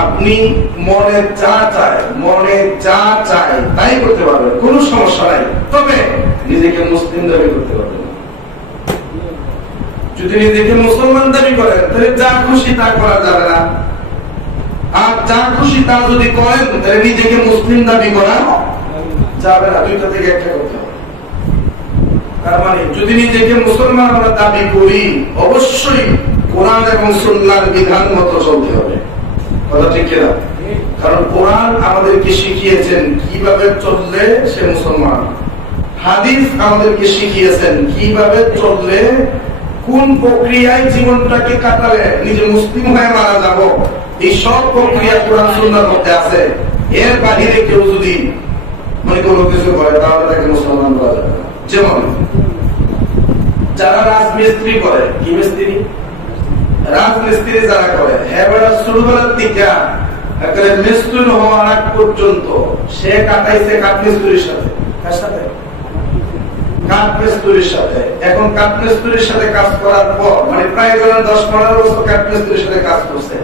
আপনি মনে যা চায় তাই করতে পারবেন, কোনো সমস্যা নাই। তবে নিজেকে মুসলিম দাবি করতে পারবেন না। যদি নিজেকে মুসলমান দাবি করেন তাহলে যা খুশি তা করা যাবে না, আর যা খুশি তা যদি করেন তাহলে নিজেকে মুসলিম দাবি করা যাবে না। দুইটা থেকে একটা করতে হবে। তার মানে যদি নিজেকে মুসলমান আমরা দাবি করি, অবশ্যই কোরআন এবং সুন্নাহর বিধান মতো চলতে হবে। কথা ঠিক কিনা? কারণ কোরআন আমাদেরকে শিখিয়েছেন কিভাবে চললে সে মুসলমান, হাদিস আমাদেরকে শিখিয়েছেন কিভাবে চললে, কোন প্রক্রিয়ায় জীবনটাকে কাটালে নিজে মুসলিম হয়ে মারা যাব। এই সব প্রক্রিয়া কোরআন সুন্নাহর মধ্যে আছে। এর বাহিরে কেউ যদি মানে কোনো কিছু করে তাহলে তাকে মুসলমান বলা যাবে না। যেমন যারা রাজমিস্ত্রি করে, কি মিস্ত্রি? রাজমিস্ত্রি যারা করে, হ্যাঁ ছোটবেলার থেকে একেবারে মিস্ত্রি হওয়ার আগ পর্যন্ত সে কাটাইছে কাঠমিস্ত্রির সাথে। কার সাথে? কাঠমিস্ত্রির সাথে। এখন কাঠমিস্ত্রির সাথে কাজ করার পর মানে প্রায় 10-15 বছর কাঠমিস্ত্রির সাথে কাজ করছে,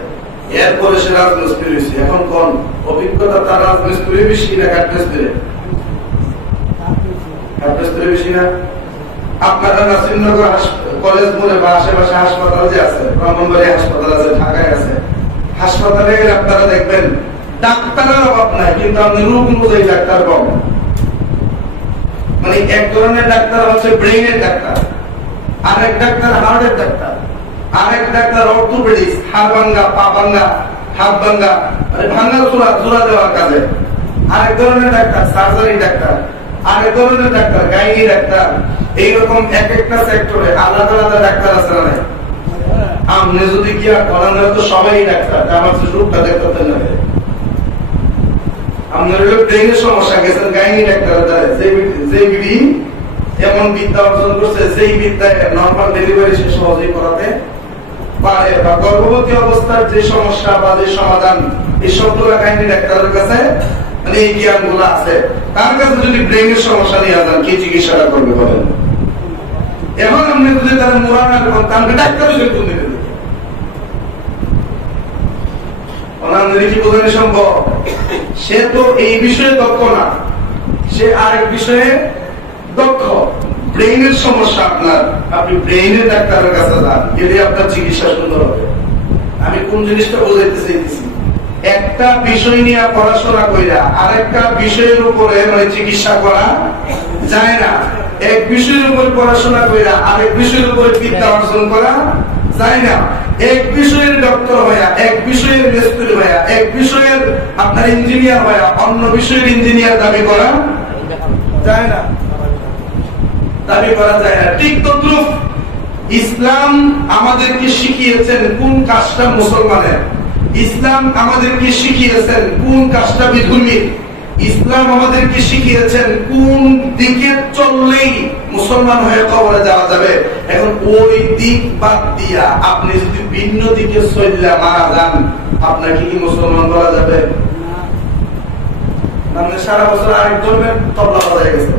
এরপরে সে রাজমিস্ত্রি হয়েছে। এখন কোন অভিজ্ঞতা তার রাজমিস্ত্রি বেশি না কাঠমিস্ত্রি? কাঠমিস্ত্রি বেশি না? আপনারা নাসিরনগর কলেজ বলে বা আশেপাশে হাসপাতাল যে আছে, ব্রাহ্মণবাড়িয়া হাসপাতাল আছে, ঢাকায় আছে, হাসপাতালে আপনারা দেখবেন ডাক্তারের অভাব নাই, কিন্তু আপনি রোগ অনুযায়ী ডাক্তার কম। মানে এক ধরনের ডাক্তার হচ্ছে ব্রেইনের ডাক্তার, আরেক ডাক্তার হার্টের ডাক্তার, আরেক ডাক্তার অর্থোপেডিক্স, হাড় ভাঙ্গা, পা ভাঙ্গা, হাত ভাঙ্গা, মানে ভাঙ্গা জোড়া দেওয়ার কাজে, আরেক ধরনের ডাক্তার সার্জারি ডাক্তার, আরেক ধরনের ডাক্তার গাইনি ডাক্তার। এইরকম এক একটা সেক্টরে আলাদা আলাদা ডাক্তার আছে না? আপনি যদি গিয়া বলেন তো সবাই ডাক্তার, আমার রোগটা দেখতে না, আপনার ব্রেইনের সমস্যা গেছেন গাইনি ডাক্তার যে বিধি এমন বিদ্যা অর্জন করছে, যেই বিদ্যায় নর্মাল ডেলিভারি সে সহজেই করাতে পারে, বা গর্ভবতী অবস্থার যে সমস্যা বা যে সমাধান, এই সবগুলো গাইনি ডাক্তারের কাছে মানে এই জ্ঞান গুলো আছে। তার কাছে যদি ব্রেইনের সমস্যা নিয়ে যান, কি চিকিৎসাটা করবে বলেন? এখন আপনি যদি তারা মোরানা করেন তাহলে ডাক্তার কি বোঝানো সম্ভব? সে তো এই বিষয়ে দক্ষ না, সে আরেক বিষয়ে দক্ষ। ব্রেইনের সমস্যা আপনার, আপনি ব্রেইনের ডাক্তারের কাছে যান, গেলে আপনার চিকিৎসা সুন্দর হবে। আমি কোন জিনিসটা বোঝাইতে চাইতেছি, একটা বিষয় নিয়ে পড়াশোনা কইরা আরেকটা বিষয়ের উপরে মানে চিকিৎসা করা যায় না। এক বিষয়ের উপর পড়াশোনা কইরা আরেক বিষয়ের উপরে বিদ্যা অর্জন করা যায় না। এক বিষয়ের ডক্টর হইয়া, এক বিষয়ের মিস্ত্রি হইয়া, এক বিষয়ের আপনার ইঞ্জিনিয়ার হইয়া অন্য বিষয়ের ইঞ্জিনিয়ার দাবি করা যায় না, দাবি করা যায় না। ঠিক তদ্রুপ ইসলাম আমাদেরকে শিখিয়েছেন কোন কাজটা মুসলমানের, ইসলাম আমাদেরকে শিখিয়েছেন কোন কাজটা বিধর্মীর, ইসলাম আমাদেরকে শিখিয়েছেন কোন দিকে চললেই মুসলমান হয়ে কবরে যাওয়া যাবে। এখন ওই দিক বাদ দিয়া আপনি যদি ভিন্ন দিকে চললে মারা যান, আপনাকে কি মুসলমান বলা যাবে? আপনি সারা বছর আরেক ধর্মের তবলা বাজায় গেছেন,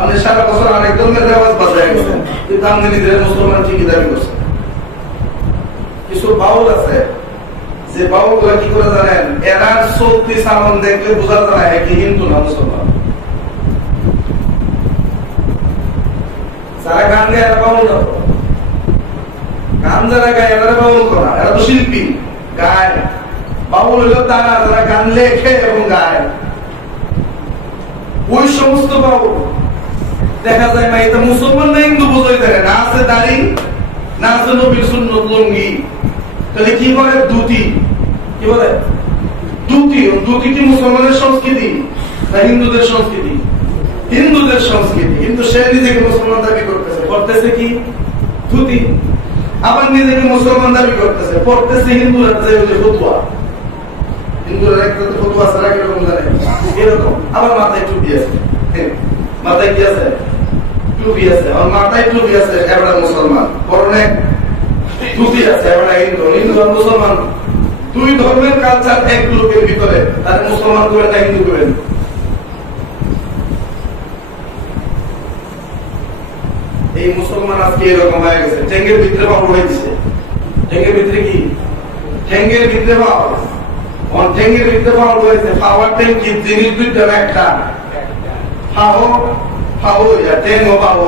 আপনি সারা বছর আরেক ধর্মের রেওয়াজ বাজায় গেছেন, কিন্তু আপনি নিজের মুসলমান ঠিকই দাবি করছেন। কিছু বাউল আছে যে বাউলরা কি করে জানেন, এরা চলতি সামান দেখলে বোঝা যায় কি হিন্দু না মুসলমান। যারা গান গায় এরা বাউল না, গান যারা গায় এরা বাউল করা, এরা তো শিল্পী গায়। বাউল হলো তারা যারা গান লেখে এবং গায়। ওই সমস্ত বাউল দেখা যায় না এটা মুসলমান না হিন্দু বোঝাই দেয় না, আছে দাড়ি না আছে নবীর সুন্নত লুঙ্গি, তাহলে কি বলে দুটি, কি বলে দুটি। দুটি কি মুসলমানের সংস্কৃতি না হিন্দুদের সংস্কৃতি? হিন্দুদের সংস্কৃতি, কিন্তু সে নিজেকে মুসলমান দাবি করতেছে, করতেছে কি ধুতি। আবার নিজেকে মুসলমান দাবি করতেছে, পড়তেছে হিন্দুরা যে ফতুয়া, হিন্দুরা একটা ফতুয়া ছাড়া কিরকম জানে এরকম। আবার মাথায় টুপি আছে, মাথায় কি আছে? টুপি আছে। আমার মাথায় টুপি আছে, এবার মুসলমান। পরনে টুপি আছে, এবার হিন্দু। হিন্দু আর মুসলমান দুই ধর্মের কালচার এক লোকের ভিতরে, তার মুসলমান করেন না হিন্দু করেন? এই মুসলমান আজকে এরকম হয়ে গেছে, ঠেঙ্গের ভিতরে বাবু হয়ে দিচ্ছে। ঠেঙ্গের ভিতরে কি? ঠেঙ্গের ভিতরে বাবু ঠেঙ্গের ভিতরে পাওয়া হয়েছে, পাওয়ার ট্যাঙ্কি জিনিস দুইটা একটা পাও পাও ঠেঙ্গও পাবো,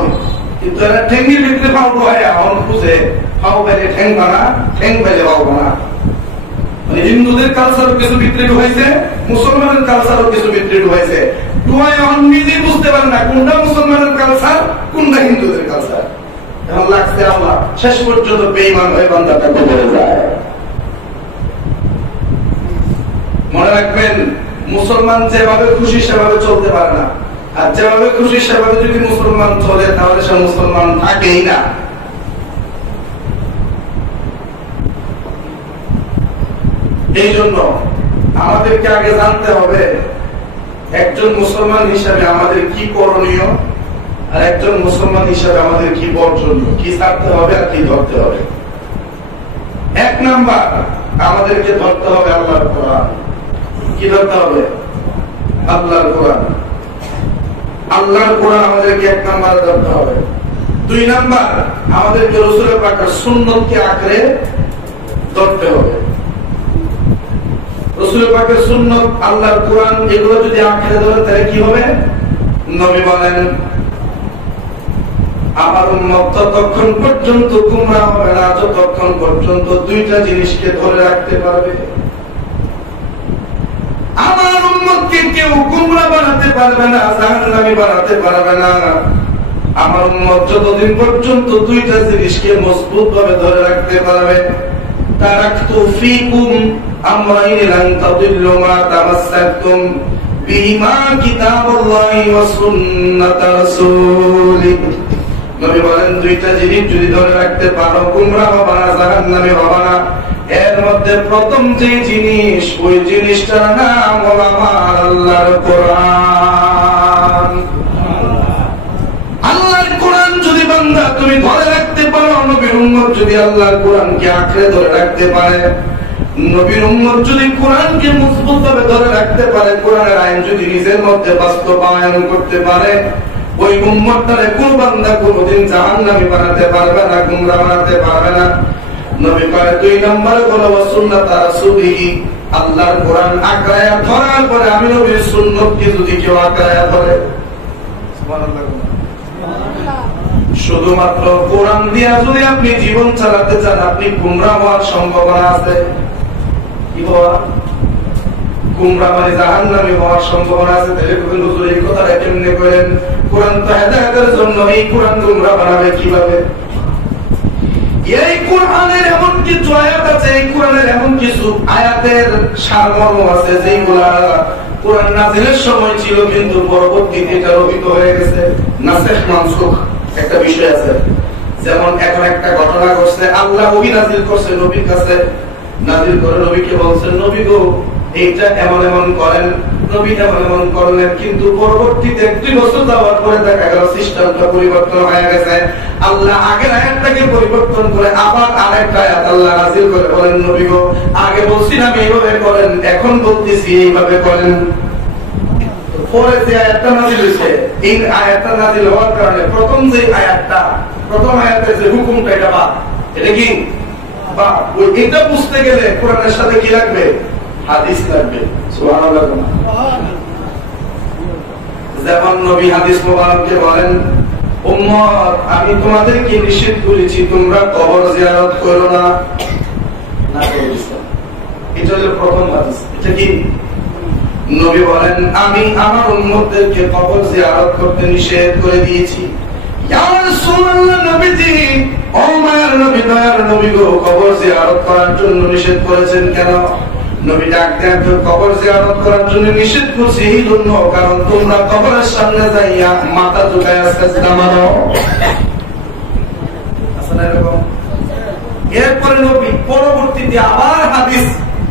কিন্তু এরা ঠেঙ্গের ভিতরে পাওয়া হয় এখন খুঁজে পাও পেলে ঠেং বানা, ঠেং পেলে পাবো না। মানে হিন্দুদের কালচারও কিছু ভিতরে ঢুকাইছে, মুসলমানের কালচারও কিছু ভিতরে ঢুকাইছে, ঢুকাই এখন নিজেই বুঝতে পারে না কোনটা মুসলমানের কালচার কোনটা হিন্দুদের কালচার। এখন লাগছে আল্লাহ শেষ পর্যন্ত বেঈমান হয়ে বান্দাটা কবরে যায়। মনে রাখবেন, মুসলমান যেভাবে খুশি সেভাবে চলতে পারে না, আর যেভাবে খুশি সেভাবে যদি মুসলমান চলে তাহলে সে মুসলমান থাকেই না। এই জন্য আমাদেরকে আগে জানতে হবে একজন মুসলমান হিসাবে আমাদের কি করণীয়, আর একজন মুসলমান হিসাবে আমাদের কি বর্জনীয়, কি ছাড়তে হবে আর কি ধরতে হবে। এক নাম্বার, আমাদেরকে ধরতে হবে আল্লাহর কোরআন। কি ধরতে হবে? আল্লাহর কোরআন। আল্লাহর কোরআন আমাদেরকে এক নাম্বারে ধরতে হবে। দুই নাম্বার, আমাদেরকে রাসূলের পাকের সুন্নতকে আঁকড়ে ধরতে হবে। রাসূলের পাকের সুন্নত, আল্লাহর কোরআন এগুলো যদি আঁকড়ে ধরে তাহলে কি হবে? নবী বলেন, আমার উম্মত ততক্ষণ পর্যন্ত গুমরাহ হবে না যতক্ষণ পর্যন্ত দুইটা জিনিসকে ধরে রাখতে পারবে। আমার উম্মতকে কেউ গুমরাহ বানাতে পারবে না, জাহান্নামী বানাতে পারবে না। আমার উম্মত যতদিন পর্যন্ত দুইটা জিনিসকে মজবুত ভাবে ধরে রাখতে পারবে। তারাকতু ফীকুম আমরাইন লান তাদিল্লু মা তামাসসাকতুম বিহিমা কিতাবুল্লাহি ওয়া সুন্নাত রাসূলিহি। নবী বলেন, দুইটা জিনিস যদি ধরে রাখতে পারো গুমরাহ হবে না, জাহান্নামী হবে না। এর মধ্যে প্রথম যে জিনিস, ওই জিনিসটার নাম হলো আমার আল্লাহর কোরআন। আল্লাহর কোরআন যদি বান্দা তুমি ধরে রাখতে পারো, নবীর উম্মত যদি আল্লাহর কোরআনকে আঁকড়ে ধরে রাখতে পারে, নবীর উম্মত যদি কোরআনকে মজবুত ভাবে ধরে রাখতে পারে, কোরআনের আইন যদি নিজের মধ্যে বাস্তবায়ন করতে পারে, ওই উম্মতটারে কোন বান্দা কোনদিন জাহান্নামী বানাতে পারবে না, গুমরাহ বানাতে পারবে না। নবী পাক দুই নম্বরে হলো সুন্নাত রাসূলিহি, আল্লাহর কোরআন আঁকড়ায়া ধরার পরে আমি নবীর সুন্নতকে যদি কেউ আঁকড়ায়া ধরে, সুবহানাল্লাহ, শুধুমাত্র কোরআন দিয়া যদি আপনি জীবন চালাতে চান, আপনি গুমরাহ হওয়ার সম্ভাবনা আছে। কি হওয়া? গুমরাহ মানে জাহান্নামী হওয়ার সম্ভাবনা আছে। তাহলে হুজুর এই কথাটা কেমনে করেন? কোরআন তো হেদায়েতের জন্য, এই কোরআন গুমরাহ বানাবে কিভাবে? এই কোরআনের এমন কিছু আয়াত আছে, এই কোরআনের এমন কিছু আয়াতের সারমর্ম আছে যেগুলা কোরআন নাযিলের সময় ছিল কিন্তু পরবর্তীতে এটা রহিত হয়ে গেছে। নাসিখ মানসুখ একটা বিষয় আছে। যেমন এখন একটা ঘটনা ঘটছে, আল্লাহ ওহী নাযিল করছে নবীর কাছে, নাযিল করে নবীকে বলছেন, নবী গো এইটা এমন এমন করেন। নবী এমন এমন করলেন, কিন্তু পরবর্তীতে 1-2 বছর যাওয়ার পরে দেখা গেল সিস্টেমটা পরিবর্তন হয়ে গেছে। আল্লাহ আগের আয়াতটাকে পরিবর্তন করে আবার আরেকটা আয়াত আল্লাহ নাযিল করে বলেন, নবী গো আগে বলছিলাম এইভাবে করেন, এখন বলতেছি এইভাবে করেন। পরে যে আয়াতটা নাযিল হয়েছে, এই আয়াতটা নাযিল হওয়ার কারণে প্রথম যে আয়াতটা, প্রথম আয়াতের যে হুকুমটা, এটা বাদ। এটা কি বা এটা বুঝতে গেলে কোরআনের সাথে কি লাগবে? হাদিস লাগবে। সুবহানাল্লাহ। যেমন নবী হাদিস মোবারকে বলেন, উম্মত আমি তোমাদেরকে নিষেধ করেছি তোমরা কবর জিয়ারত করো না। এটা হলো প্রথম হাদিস। এটা কি? নবী বলেন, আমি আমার উম্মতদেরকে কবর জিয়ারত করতে নিষেধ করে দিয়েছি। ইয়া রাসূলুল্লাহ, নবীজি, ও মায়ের নবী, দয়ার নবী গো, কবর জিয়ারত করার জন্য নিষেধ করেছেন কেন? নবী ডাক দেন, কবর জিয়ারত করার জন্য নিষেধ করছি এই জন্য, কারণ তোমরা কবরের সামনে যাইয়া মাথা ঝুঁকায়া সিজদা মারো। আসলে এরকম। এরপরে নবী পরবর্তীতে আবার হাদিস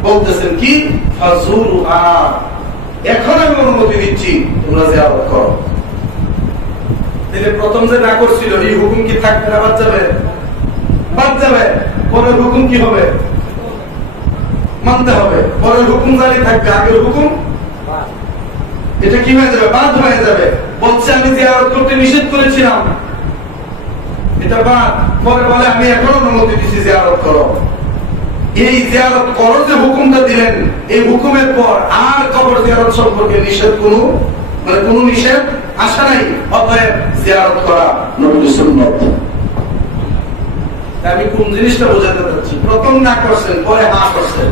বলতেছেন কি? ফাজুরুহা, এখন আমি অনুমতি দিচ্ছি তোমরা জিয়ারত করো। তাহলে প্রথম যে না করছিল এই হুকুম কি থাকবে না বাদ যাবে? বাদ যাবে। পরের হুকুম কি হবে? মানতে হবে। পরের হুকুম জারি থাকবে, আগের হুকুম এটা কি হয়ে যাবে? বাদ হয়ে যাবে। বলছে আমি জিয়ারত করতে নিষেধ করেছিলাম, এটা বাদ। পরে বলে আমি এখন অনুমতি দিচ্ছি জিয়ারত করো। এই জিয়ারত করো যে হুকুমটা দিলেন, এই হুকুমের পর আর কবর জিয়ারত সম্পর্কে নিষেধ কোনো নিষেধ আসা নাই, অতএব জিয়ারত করা নবীর সুন্নাত। আমি কোন জিনিসটা বোঝাতে চাচ্ছি, প্রথম না করছেন পরে হা করছেন,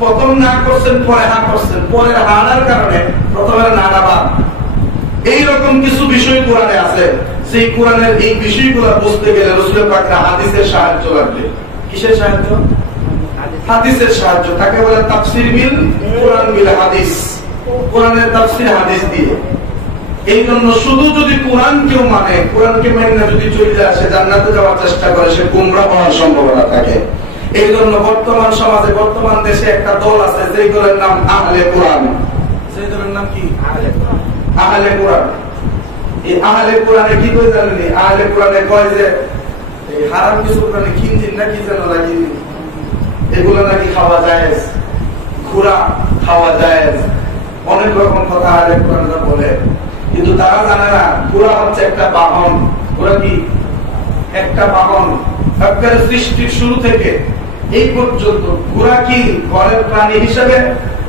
প্রথম না করছেন পরে হা করছেন, পরের হার কারণে প্রথমের নাটা বাদ। এইরকম কিছু বিষয় কোরআনে আছে, সেই কোরআনের এই বিষয়গুলো বুঝতে গেলে রাসূল পাকরা হাদিসের সাহায্য লাগবে। কিসের সাহায্য? হাদিসের সাহায্য। তাকে বলে তাফসীর বিল কোরআন বিল হাদিস, কোরআনের তাফসীর হাদিস দিয়ে। এই জন্য শুধু যদি কোরআন কেউ মানে, কোরআনকে মেনে না যদি চলে যায়, সে জান্নাতে যাওয়ার চেষ্টা করে, সে গুমরাহ হওয়ার সম্ভাবনা থাকে। এই জন্য বর্তমান সমাজে, বর্তমান দেশে একটা দল আছে, যেই দলের নাম আহলে কোরআন। সেই দলের নাম কি? আহলে কোরআন। এই আহলে কোরআনে কি কই জানেন? আহলে কোরআনে কয় যে এই হারাম কিছু কোরআনে খিনজির নাকি যেন লাগি, এগুলো নাকি খাওয়া যায়, ঘোড়া খাওয়া যায়, অনেক রকম কথা আহলে কোরআনরা বলে। কিন্তু তারা জানে না ঘোড়া হচ্ছে একটা বাহন। ঘোড়া কি? একটা বাহন। একবারে সৃষ্টির শুরু থেকে এই পর্যন্ত ঘোড়া কি ঘরের প্রাণী হিসেবে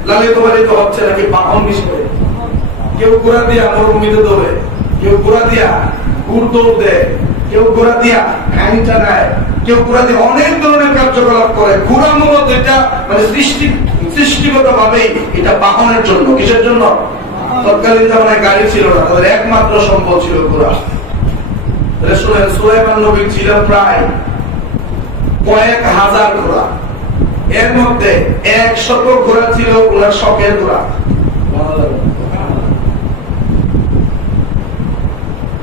লালিত পালিত হচ্ছে নাকি বাহন হিসেবে? কেউ ঘোড়া দিয়া মরুভূমিতে দৌড়ে, কেউ ঘোড়া দিয়া উট দৌড় দেয়, কেউ ঘোড়া দিয়া খাইন চালায়, কেউ ঘোড়া দিয়ে অনেক ধরনের কার্যকলাপ করে। ঘোড়া মূলত এটা মানে সৃষ্টিগত ভাবেই এটা বাহনের জন্য। কিসের জন্য? তৎকালীন জামানায় গাড়ি ছিল না, তাদের একমাত্র সম্পদ ছিল ঘোড়া। শুনেন, সুলাইমান নবী ছিল প্রায় কয়েক হাজার ঘোড়া, এর মধ্যে 100 ঘোড়া ছিল ওনার শখের ঘোড়া।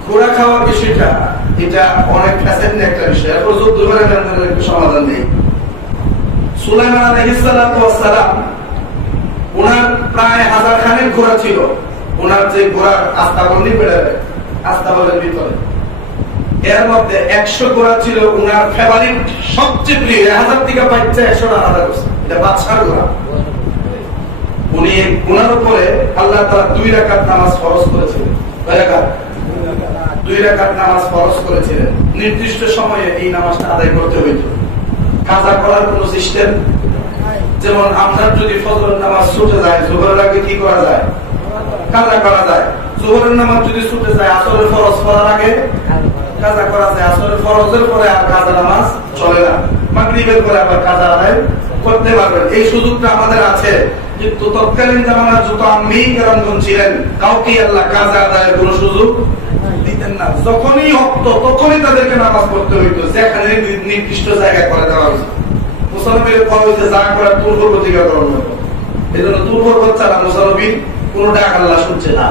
ঘোড়া খাওয়ার বিষয়টা এটা অনেক ফ্যাসিনেটিং একটা বিষয়। এরপর যুদ্ধ করে একটু সমাধান নেই। সুলাইমান আলাইহিস সালাম ওনার প্রায় 1000 খানের ঘোড়া ছিল। ওনার যে ঘোড়ার আস্তাবলই বেড়ে আস্তাবলের ভিতরে, এর মধ্যে 100 ঘোড়া ছিল ওনার ফেভারিট, সবচেয়ে প্রিয়। 1000 থেকে পাইছে 100 আলাদা করছে, এটা বাদশার ঘোড়া। উনি ওনার উপরে আল্লাহ তাআলা 2 রাকাত নামাজ ফরজ করেছিলেন। কয় রাকাত? 2 রাকাত নামাজ ফরজ করেছিলেন। নির্দিষ্ট সময়ে এই নামাজটা আদায় করতে হইত। কাজা করার কোন সিস্টেম, যেমন আমরা যদি ফজরের নামাজ ছুটে যায়, জোহরের আগে কি করা যায়? কাজা করা যায়। জোহরের নামাজ যদি ছুটে যায়, আসরের ফরজ করার আগে কাজা করা যায়। আসরের ফরজের পরে আর কাজা নামাজ চলে না। মাগরিবের পরে আবার কাজা আদায় করতে পারবেন, এই সুযোগটা আমাদের আছে। কিন্তু তৎকালীন জামানার যত আম্মি কেরামগণ ছিলেন, কাউকে আল্লাহ কাজা আদায়ের কোন সুযোগ দিতেন না। যখনই হতো তখনই তাদেরকে নামাজ পড়তে হইতো, যেখানে নির্দিষ্ট জায়গায় করে দেওয়া হয়েছে। মুসলমানের করা হয়েছে যা করার তুলফর প্রতিকার করানো হতো। এই জন্য তুলফর হচ্ছে না, মুসলমিন কোন ডাক আল্লাহ শুনছে না।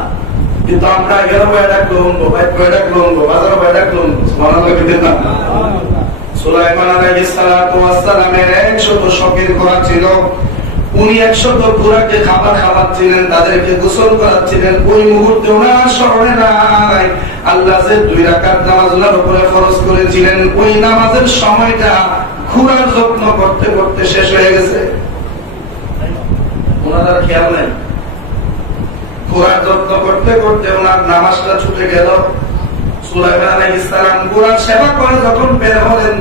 কিন্তু আমরা 11 ডাক লঙ্গ, 5 ডাক লঙ্গ, 12 ডাক লঙ্গ, সুবহানাল্লাহ বলতেন না। সুলাইমান আলাইহিস সালামের 100 শখের ঘোড়া ছিল। উনি 100 ঘোড়াকে খাবার খাওয়াচ্ছিলেন, তাদেরকে গোসল করাচ্ছিলেন। ওই মুহূর্তে ওনার স্মরণে নাই আল্লাহ যে 2 রাকাত নামাজ ওনার উপরে ফরজ করেছিলেন, ওই নামাজের সময়টা ঘোড়ার যত্ন করতে করতে শেষ হয়ে গেছে। ওনার খেয়াল নেই। ঘোড়ার যত্ন করতে করতে ওনার নামাজটা ছুটে গেল। সুলাইমান আলাইহিস সালাম ঘোড়ার সেবা করে যখন বের হলেন,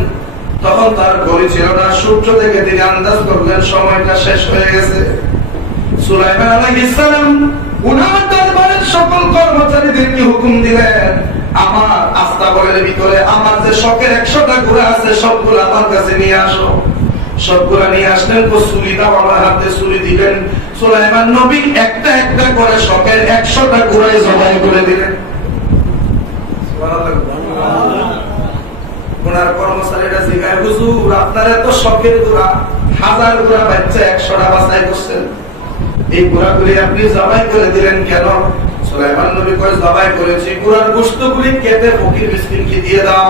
তখন তার ঘড়ি ছিল না। সূর্য থেকে তিনি আন্দাজ করলেন সময়টা শেষ হয়ে গেছে। সুলাইমান আলাইহিস সালাম ওনার দরবারের সকল কর্মচারীদেরকে হুকুম দিলেন, আমার আস্তাবলের ভিতরে আমার যে শখের 100টা ঘোড়া আছে, সবগুলো আমার কাছে নিয়ে আসো। সবগুলো নিয়ে আসলেন। ছুরি দাও, আমার হাতে ছুরি দিলেন। সুলাইমান নবী একটা একটা করে শখের 100টা ঘোড়াই জবাই করে দিলেন। ওনার কর্মচারীরা জিজ্ঞাসা, হুজুর আপনার এত শখের ঘোড়া, 1000 ঘোড়া বাচ্চা 100টা বাছাই করছেন, এই ঘোড়াগুলি আপনি জবাই করে দিলেন কেন? সুলাইমান নবী কয়, জবাই করেছি ঘোড়ার গোশতগুলি কেটে ফকির মিসকিনকে দিয়ে দাও।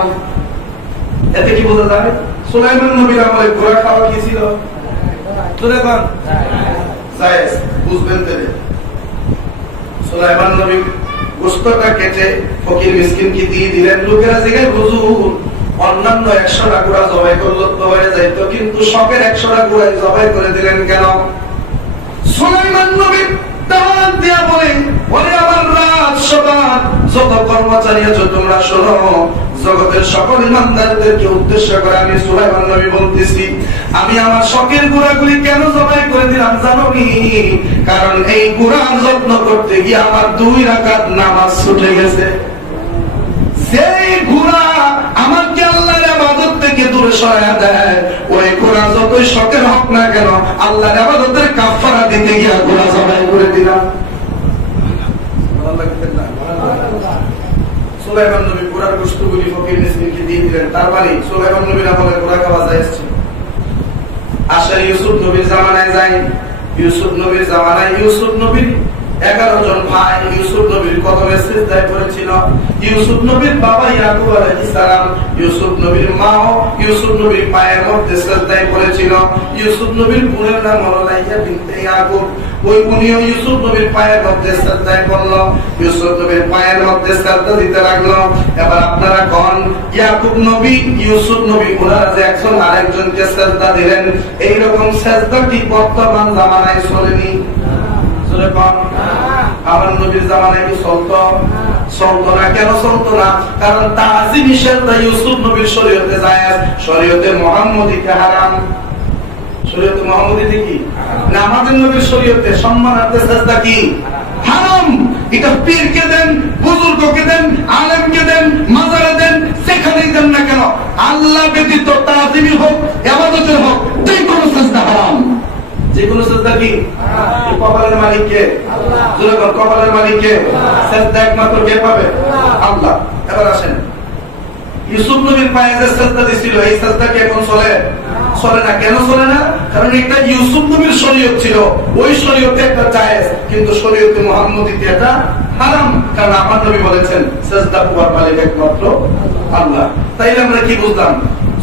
এতে কি বোঝা যায়? সুলাইমান নবীর আমলে ঘোড়া খাওয়া কি ছিল? জায়েজ, বুঝবেন তেলে। সুলাইমান নবী গোশতটা কেটে ফকির মিসকিনকে দিয়ে দিলেন। লোকেরা জিজ্ঞাসা, হুজুর অন্যান্য 100টা ঘোড়া জবাই করলো তো হয়ে যাইত, কিন্তু শখের 100টা ঘোড়া জবাই করে দিলেন কেন? সুলাইমান নবী দাওয়াত দিয়া বলেন, ওরে আমার রাজসভা যত কর্মচারী আছো তোমরা শোনো, জগতের সকল ইমানদারদেরকে উদ্দেশ্য করে আমি সুলাইমান নবী বলতেছি, আমি আমার শখের ঘোড়াগুলি কেন জবাই করে দিলাম কারণ এই কোরআন যত্ন করতে গিয়ে আমার 2 রাকাত নামাজ ছুটে গেছে। সেই গুনাহ আমাকে আল্লাহর ইবাদত থেকে দূরে সরায়া দেয়, ওই গুনাহ যতই শখের হোক না কেন আল্লাহর ইবাদতের কাফারা দিতে গিয়ে গুনাহ জবাই করে দিলাম। সুলাইমান নবী পুরার গোশতগুলি ফকির মিসকিনকে দিয়ে দিলেন, তার মানে সুলাইমান নবীর আমলে পুরা খাওয়া যায়। আসলে ইউসুফ নবীর জামানায় যাই, ইউসুফ নবীর জামানায় ইউসুফ নবীর 11 জন ভাই ইউসুফ নবীর কদমে সিজদায় পড়েছিল। ইউসুফ নবীর বাবা ইয়াকুব আলাইহিস সালাম, ইউসুফ নবীর মাও ইউসুফ নবীর পায়ের মধ্যে সিজদায় পড়েছিল। ইউসুফ নবীর বোনের নাম হলো লাইয়া বিনতে ইয়াকুব, ওই উনিও ইউসুফ নবীর পায়ের মধ্যে সিজদায় পড়লো, ইউসুফ নবীর পায়ের মধ্যে সিজদা দিতে লাগলো। এবার আপনারা কোন ইয়াকুব নবী ইউসুফ নবী ওনারা যে একজন আরেকজনকে সিজদা দিলেন, এই রকম সিজদা কি বর্তমান জামানায় চলেনি? আমার নবীর জামানায় কি চলতো না? কেন চলতো না? কারণ তাজিম সেজদা ইউসুফ নবীর শরীয়তে জায়েজ, শরীয়তে মুহাম্মদীতে হারাম। শরীয়তে মুহাম্মদীতে কি না? আমাদের নবীর শরীয়তে সম্মানার্থে সেজদা কি হারাম। এটা পীরকে দেন, বুজুর্গকে দেন, আলেমকে দেন, মাজারে দেন, সেখানেই দেন না কেন, আল্লাহ ব্যতীত তাজিমি হোক ইবাদতের হোক যে কোনো সেজদা হারাম। যে কোনো সেজদা কি কপালের মালিক কে? আল্লাহ। কপালের মালিক কে? সেজদা একমাত্র কে পাবে? আল্লাহ। এবার আসেন, ইউসুফ নবীর পায়ে যে সেজদা দিছিল, এই সেজদা কি এখন চলে? চলে না। কেন চলে না? কারণ এটা ইউসুফ নবীর শরীয়ত ছিল, ওই শরীয়তে একটা জায়েজ, কিন্তু শরীয়তে মুহাম্মদীতে এটা হারাম। কারণ আমার নবী বলেছেন সেজদা করার মালিক একমাত্র আল্লাহ। তাইলে আমরা কি বুঝলাম?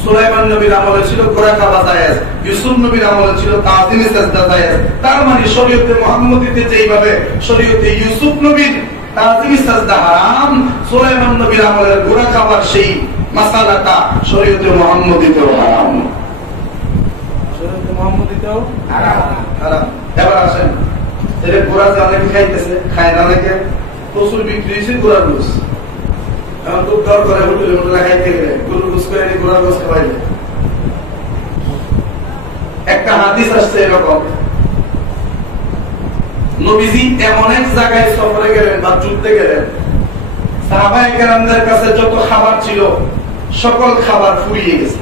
সুলাইমান নবীর আমলে ছিল ঘোড়া খাওয়া জায়েজ, ইউসুফ নবীর আমলে ছিল তাজিমে সেজদা জায়েজ। তার মানে শরীয়তে মুহাম্মদীতে যেইভাবে শরীয়তে ইউসুফ নবীর তাজিমে সেজদা হারাম, সুলাইমান নবীর আমলের ঘোড়া খাওয়ার সেই মাসালাটা শরীয়তে মুহাম্মদীতেও হারাম। শরীয়তে মুহাম্মদীতেও হারাম। এবার আসেন, এর ঘোড়া যে অনেকে খাইতেছে, খায় না অনেকে, প্রচুর বিক্রি হয়েছে ঘোড়ার গোস। এখন খুব দর করে হোটেলে হোটেলে খাইতে গেলে গরুর গোস করে ঘোড়ার গোস খাওয়াইলে। একটা হাদিস আসছে এরকম, নবীজি এমন এক জায়গায় সফরে গেলেন বা যুদ্ধে গেলেন, সাহাবায়ে কেরামদের কাছে যত খাবার ছিল সকল খাবার ফুরিয়ে গেছে,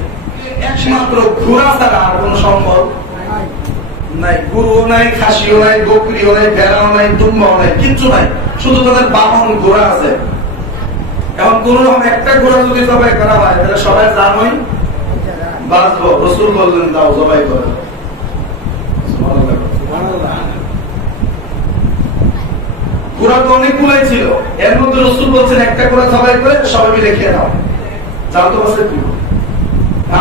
একমাত্র ঘোড়া ছাড়া আর কোন সম্ভব নাই। গরুও নাই, খাসিও নাই, বকরিও নাই, ভেড়াও নাই, দুম্বাও নাই, কিচ্ছু নাই, শুধু তাদের বাহন ঘোড়া আছে। এখন কোন একটা ঘোড়া যদি জবাই করা হয় তাহলে সবাই জানোই বাঁচবো। রাসূল বললেন দাও জবাই করে। ঘোড়া তো অনেক গুলাই ছিল, এর মধ্যে রাসূল বলছেন একটা ঘোড়া জবাই করে সবাই মিলে খেয়ে নাও। জান তো বাঁচে কি?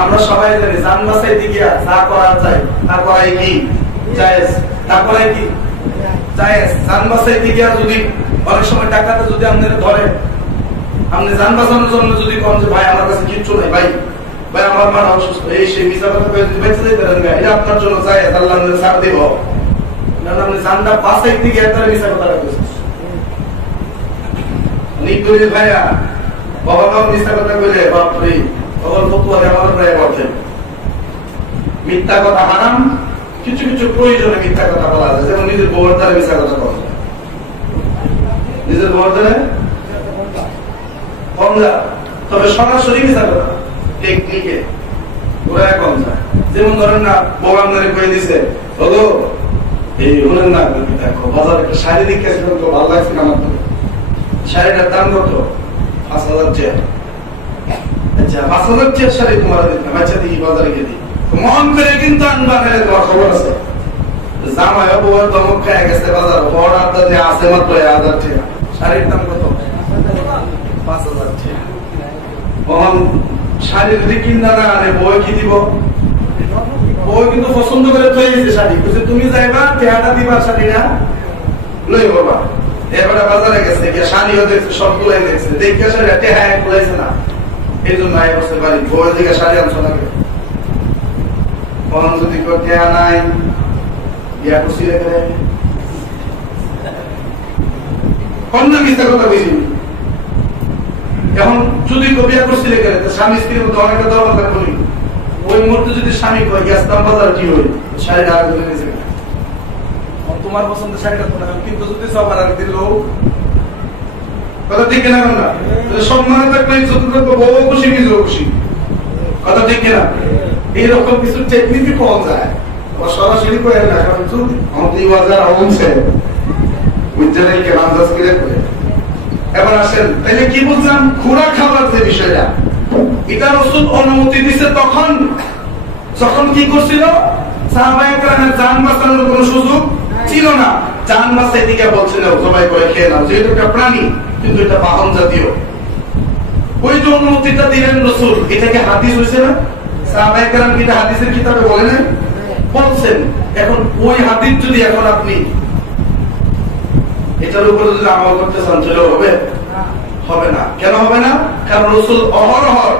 আমরা সবাই জানি জান বাঁচাইতে গিয়া যা করা যায় তা করাই কি জায়েজ, তা করাই কি জায়েজ। জান বাঁচাইতে গিয়া যদি অনেক সময় টাকাটা যদি আপনারা ধরে, আপনি যান বাঁচানোর জন্য যদি কোন যে ভাই আমার কাছে কিচ্ছু নেই, ভাই ভাই আমার মা অসুস্থ, এই সেই মিছা কথা কয়ে যদি বেঁচে যেতে পারেন, এটা আপনার জন্য জায়েজ, আল্লাহ আপনাকে ছাড় দেব। কারণ আপনি জানটা বাঁচাইতে গিয়ে তারা মিছা কথা কইছেন। নিকরি ভাইয়া বাবা মাও মিথ্যা কথা কইলে বাপরে তখন ফতোয়া দেওয়ার প্রায় বলছেন মিথ্যা কথা হারাম। কিছু কিছু প্রয়োজনে মিথ্যা কথা বলা যায়, যেমন নিজের বউয়ের দ্বারা মিথ্যা কথা বলা যায়, নিজের বউয়ের দ্বারা কম যায়, তবে সরাসরি মিথ্যা কথা টেকনিকে ওরা কম যায়। যেমন ধরেন না বউ আপনারে কয়ে দিছে হলো এই হলেন না দেখো বাজার একটা শাড়ি দেখেছিল তো ভালো লাগছে আমার, শাড়িটার দাম কত? 5,000 টাকা। আচ্ছা 5,000 টাকার শাড়ি তোমার দিতে বাচ্চা দিই বাজারে গিয়ে দিই, মন করে কিন্তু আনবা, না তোমার খবর আছে জামাই বউয়ের দমক খেয়ে গেছে বাজার, বড় আড্ডা আছে মাত্র 1,000 টাকা, শাড়ির দাম কত? 5,000 টাকা। তখন শাড়ি যদি কিনা না আনে বই কি দিব? বই কিন্তু পছন্দ করে তৈরি গেছে শাড়ি, বুঝছে তুমি যাইবা টেহাটা দিবা, শাড়ি না লই বাবা। এবারে বাজারে গেছে গিয়ে শাড়িও দেখছে, সবগুলাই দেখছে, দেখে শাড়ি টেহা খুলাইছে না, এই জন্য আয় বসতে পারি বইয়ের দিকে শাড়ি আনছো নাকি। তখন যদি কেউ টেহা নাই বিয়া খুশি রেখে কম না মিথ্যা কথা বুঝি। এখন যদি বিয়া করছি রেখে স্বামী স্ত্রীর মধ্যে অনেকটা দরকার করি, ওই মুহূর্তে যদি স্বামী কয় গেছতাম বাজার কি হই শাড়িটা আর নিচে তোমার তোমার পছন্দের শাড়িটা তো লাগাম, কিন্তু যদি সবার আর দিল কথা ঠিক কিনা না? সম্মানে থাকলে বউ খুশি নিজেও খুশি, কথা ঠিক কিনা? এইরকম কিছু টেকনিক পাওয়া যায়, সরাসরি করে না, কারণ আমাদের বাজার অংশে উজ্জ্বলের কে আন্দাজ করে করে। এবার আসেন, তাইলে কি বুঝলাম? খুরা খাবার যে বিষয়টা, এটা রাসূল অনুমতি দিছে তখন যখন কি করছিল? সাহাবায়ে কেরামের জান বাঁচানোর কোনো সুযোগ ছিল না। জান বাঁচাই দিকে বলছিল জবাই করে খেয়ে নাও, যেহেতু একটা প্রাণী, কিন্তু এটা বাহন জাতীয়। ওই যে অনুমতিটা দিলেন রাসূল, এটাকে হাদিস হয়েছে না? সাহাবায়ে কেরাম কি এটা হাদিসের কিতাবে বলে না? বলছেন। এখন ওই হাদিস যদি এখন আপনি এটার উপরে যদি আমল করতে চান, চলে হবে না। কেন হবে না? কারণ রাসূল অহরহর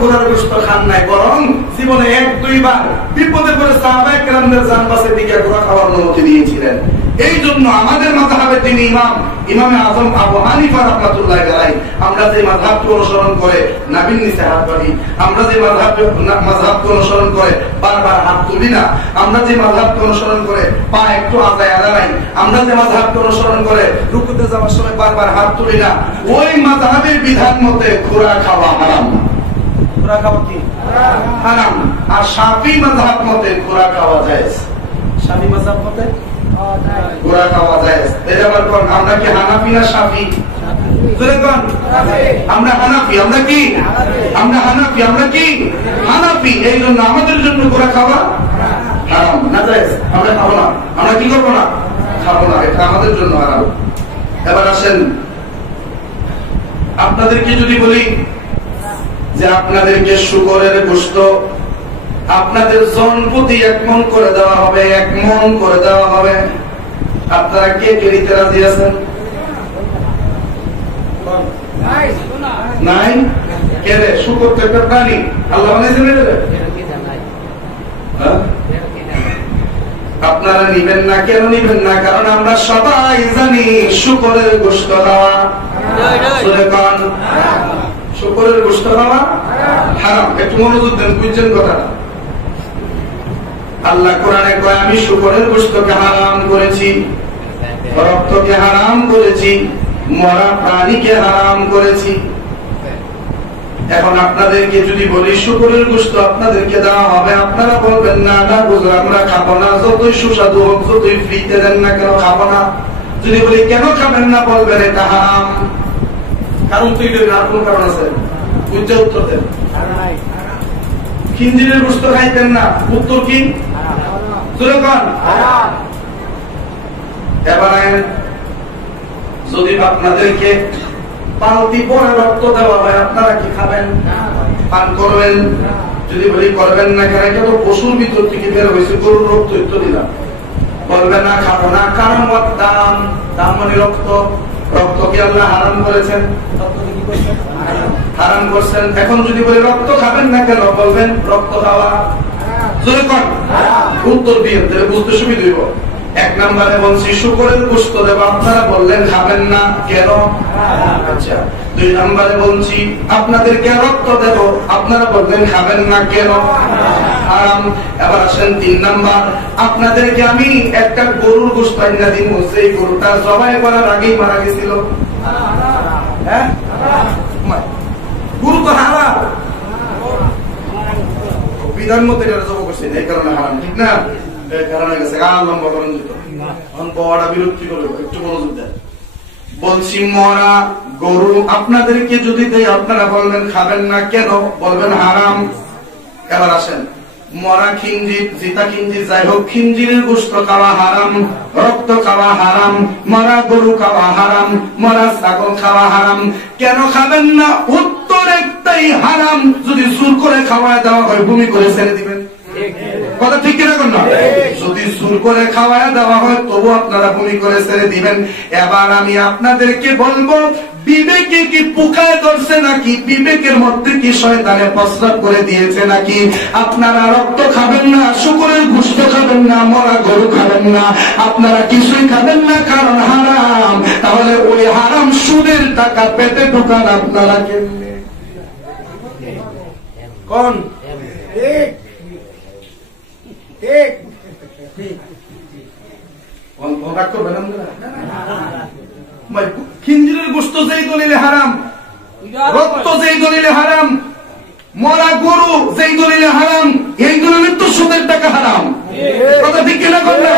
ঘোড়ার গোশত খান নাই, বরং জীবনে 1-2 বার বিপদে পড়ে সাহাবায়ে কেরামদের জান বাঁচাতে দিকে ঘোড়া খাওয়ার অনুমতি দিয়েছিলেন। এই জন্য আমাদের মাযহাবে তিনি ইমামে আযম আবু হানিফা রাহমাতুল্লাহি আলাইহি, আমরা যে মাযহাবকে অনুসরণ করে নাভির নিচে হাত বাঁধি, আমরা যে মাযহাবকে অনুসরণ করে বারবার হাত তুলি না, আমরা যে মাযহাবকে অনুসরণ করে পা একটু আদায় আদায়, আমরা যে মাযহাবকে অনুসরণ করে রুকুতে যাওয়ার সময় বারবার হাত তুলি না, ওই মাযহাবের বিধান মতে ঘোড়া খাওয়া হারাম। ঘোড়া খাওয়া কি হারাম। আর শাফি মাযহাব মতে ঘোড়া খাওয়া জায়েজ। শাফি মাযহাব মতে ঘোড়া খাওয়া জায়েজ। এটা আবার কোন? আমরা কি হানাফি না শাফি? আমরা হানাফি। আমরা কি? আমরা হানাফি। আমরা কি? হানাফি। এই জন্য আমাদের জন্য ঘোড়া খাওয়া হারাম, না জায়েজ। আমরা খাবো না। আমরা কি করবো না? খাবো না। এটা আমাদের জন্য হারাম। এবার আসেন, আপনাদেরকে যদি বলি যে আপনাদেরকে শুকরের গোশত আপনাদের জন প্রতি 1 মণ করে দেওয়া হবে, 1 মণ করে দেওয়া হবে, আপনারা কে কে নিতে রাজি আছেন? নাই? কে রে? শুকর তো একটা প্রাণী, আল্লাহ বানিয়েছেন এটা। আপনারা নিবেন না। কেন নিবেন না? কারণ আমরা সবাই জানি শুকরের গোশত খাওয়া শুকরের গোশত খাওয়া হারাম। একটু মনোযোগ দেন, বুঝছেন কথাটা? আল্লাহ কোরআনে কয়, আমি শুকরের গোশতকে হারাম করেছি, রক্তকে হারাম করেছি, মরা প্রাণীকে হারাম করেছি। এখন আপনাদেরকে যদি বলি শুকরের গোশত আপনাদেরকে দেওয়া হবে, আপনারা বলবেন না না হুজুর আমরা খাবো না, যতই সুস্বাদু হোক, যতই ফ্রিতে দেন না কেন খাবো না। যদি বলি কেন খাবেন না, বলবেন এটা হারাম। কারণ তুই আর কোন কারণ আছে? বুঝতে উত্তর দেন। খিনজিরের গোশত খাইতেন না, উত্তর কি? এবার যদি আপনাদেরকে পালতি পরে রক্ত দেওয়া হয়, আপনারা কি খাবেন? পান করবেন? যদি বলি করবেন না, কেন? এটা তো পশুর ভিতর থেকে বের হয়েছে, গরুর রক্ত একটু দিলাম, বলবেন না খাবো না। কারণ দাম, দাম মানে রক্ত, রক্তকে আল্লাহ হারাম করেছেন, হারাম করছেন। এখন যদি বলি রক্ত খাবেন না কেন, বলবেন রক্ত খাওয়া উত্তর দিয়ে বুঝতে সুবিধা হইব। 1 নম্বরে বলছি শুকরের গোশত দেব, আপনারা বললেন খাবেন না কেন? আচ্ছা। 2 নম্বরে বলছি আপনাদেরকে রক্ত দেব, আপনারা বললেন খাবেন না কেন? হারাম। এবার আসেন 3 নাম্বার, আপনাদেরকে আমি একটা গরুর গোশত আইনা দিন, সেই গরুটা জবাই করার আগেই মারা গেছিল। হ্যাঁ, গরু তো হারাম, বিধান মতো এটা জব করছে, এই কারণে হারাম, ঠিক না? এই কারণে গেছে লম্বা করেন যেত বড়া বিরক্তি করবে। একটু মনোযোগ দেন। বলছি মরা গরু আপনাদেরকে যদি দেয়, আপনারা বলবেন খাবেন না কেন? বলবেন হারাম। এবার আসেন, মরা খিনজির, জিতা খিনজির, যাই হোক, খিনজিরের গোশত খাওয়া হারাম, রক্ত খাওয়া হারাম, মরা গরু খাওয়া হারাম, মরা ছাগল খাওয়া হারাম। কেন খাবেন না? উত্তর একটাই, হারাম। যদি জোর করে খাওয়া দেওয়া হয়, বমি করে ছেড়ে দিবেন। কথা ঠিক কিনা? না, যদি জোর করে খাওয়ায় দেওয়া হয়, তবু আপনারা বমি করে ছেড়ে দিবেন। এবার আমি আপনাদেরকে বলবো, বিবেকে কি পোকায় ধরছে নাকি, বিবেকের মধ্যে কি শয়তানে প্রস্রাব করে দিয়েছে নাকি? আপনারা রক্ত খাবেন না, শুকরের গোশত খাবেন না, মরা গরু খাবেন না, আপনারা কিছুই খাবেন না, কারণ হারাম। তাহলে ওই হারাম সুদের টাকা পেটে ঢোকান আপনারা কেমনে? কোন ঠিক খিঞ্জিরের গোশত যেই দলিলে হারাম, রক্ত যেই দলিলে হারাম, মরা গরু যেই দলিলে হারাম, এই দলিলে তো সুদের টাকা হারাম। কথা ঠিক কিনা কথা?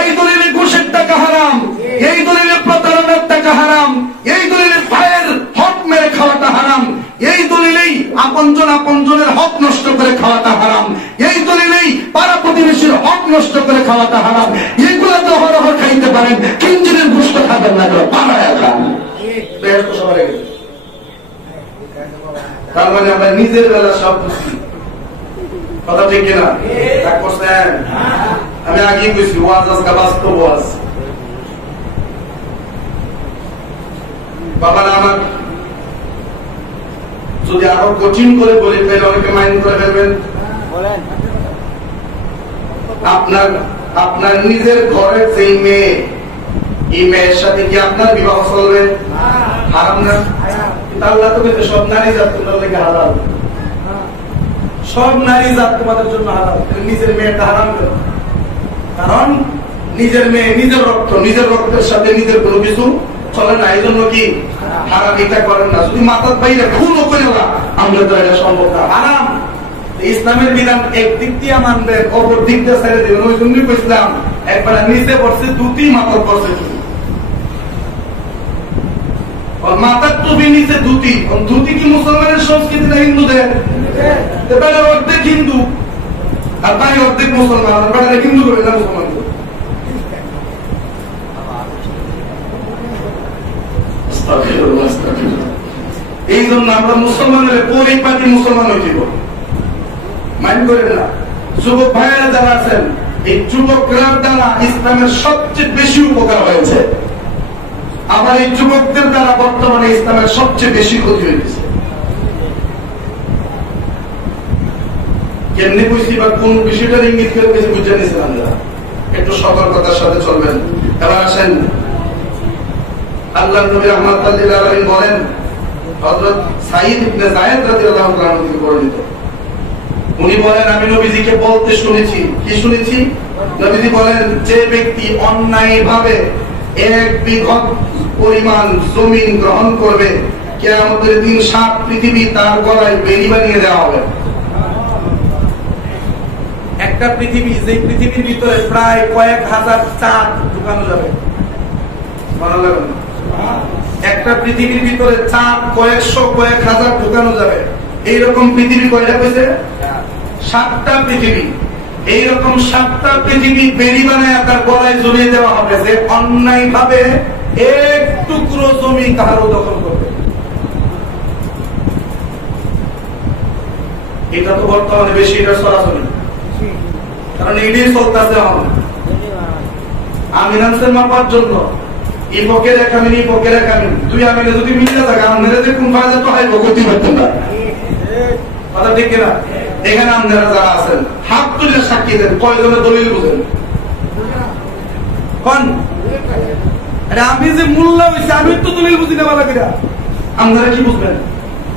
এই দলিলে ঘুষের টাকা হারাম, এই দলিলে প্রতারণার টাকা হারাম, এই দলিলে ভাইয়ের হক মেরে খাওয়াটা হারাম, এই দলিলেই আপনজনের হক নষ্ট করে খাওয়াটা হারাম, এই দলিলেই পাড়া প্রতিবেশীর হক নষ্ট করে খাওয়াটা হারাম। এগুলো তো হরহর খাইতে পারেন, খিঞ্জিরের গোশত খাবেন না, পাড়ায় খান। তার মানে আমরা নিজের বেলা সব বুঝছি। কথা ঠিক কিনা? আমি আগেই কইছি, ওয়াজ আজকে বাস্তব ওয়াজ। বাবারা আমার, যদি আরো কঠিন করে বলি তাহলে অনেকে মাইন্ড করে ফেলবেন। আপনার নিজের ঘরের যে মেয়ে, এই মেয়ের সাথে কি আপনার বিবাহ চলবে? হারাম না? আল্লাহ তো কিন্তু সব নারী জাত তোমার লেগে হারাম, সব নারী জাত তোমাদের জন্য হারাম। নিজের মেয়েটা হারাম কেন? কারণ নিজের মেয়ে, নিজের রক্তের সাথে নিজের কোনো কিছু চলে না, এই জন্য কি হারাম। এটা করেন না। যদি মাথার বাইরে খুনও করে না, আমরা তো এটা সম্ভব না, হারাম। ইসলামের বিধান একদিক দিয়ে মানবেন, অপর দিক দিয়ে ছেড়ে দেবেন। ওই জন্যই বলছিলাম, একবার নিচে পড়ছে দুটি, মাথার পড়ছে দুটি। মাথার টুপি নিচে ধুতি। ধুতি কি মুসলমানের সংস্কৃতি না হিন্দুদের? অর্ধেক হিন্দু আর তাই অর্ধেক মুসলমান। হিন্দু করে না মুসলমান। এই জন্য আমরা মুসলমানের পরিপাটি মুসলমান হয়ে যাব, মাইন্ড করেন না। যুবক ভাইয়েরা যারা আছেন, এই যুবকরা দ্বারা ইসলামের সবচেয়ে বেশি উপকার হয়েছে। আবার এই যুবকদের দ্বারা বর্তমানে ইসলামের সবচেয়ে বেশি ক্ষতি হয়েছে। কেমনি বুঝছি বা কোন বিষয়টার ইঙ্গিত করে বেশি বুঝে নিয়েছিলাম, একটু সতর্কতার সাথে চলবেন। এবার আসেন, আল্লাহ নবী রাহমাতুল্লাহ আলাইহি বলেন, হযরত সাঈদ ইবনে যায়েদ রাদিয়াল্লাহু আনহু থেকে বর্ণিত, উনি বলেন, আমি নবীজিকে বলতে শুনেছি। কি শুনেছি? নবীজি বলেন, যে ব্যক্তি অন্যায়ভাবে 1 বিঘত পরিমাণ জমিন গ্রহণ করবে, কিয়ামতের দিন 7 পৃথিবী তার গলায় বেড়ি বানিয়ে দেওয়া হবে। একটা পৃথিবী, যে পৃথিবীর ভিতরে প্রায় কয়েক হাজার চাঁদ ঢুকানো যাবে। একটা পৃথিবীর ভিতরে চাঁদ কয়েকশো, কয়েক হাজার ঢুকানো যাবে। এইরকম পৃথিবী কয়টা পেয়েছে? 7টা পৃথিবী। এইরকম 7টা পৃথিবী বেড়ি বানায় তার গলায় জড়িয়ে দেওয়া হবে, যে অন্যায় ভাবে 1 টুকরো জমি কারো দখল করবে। এটা তো বর্তমানে বেশি, এটা সরাসরি, কারণ এটাই চলতেছে। আমিন আনছেন মাপার জন্য, এই পকের এক আমিন, এই পকের এক আমিন, তুই আমিনে যদি মিলে থাকে, আমাদের যে কোন ফায়দা তো হয় করতে পারতেন না। কথা ঠিক কিনা? এখানে আপনারা যারা আছেন, হাত তুলে সাক্ষী দেন, কয়জনের দলিল বুঝেন? আমি যে মোল্লা হয়েছে, আমি তো দলিল বুঝি না। বালাকিরা আপনারা কি বুঝবেন?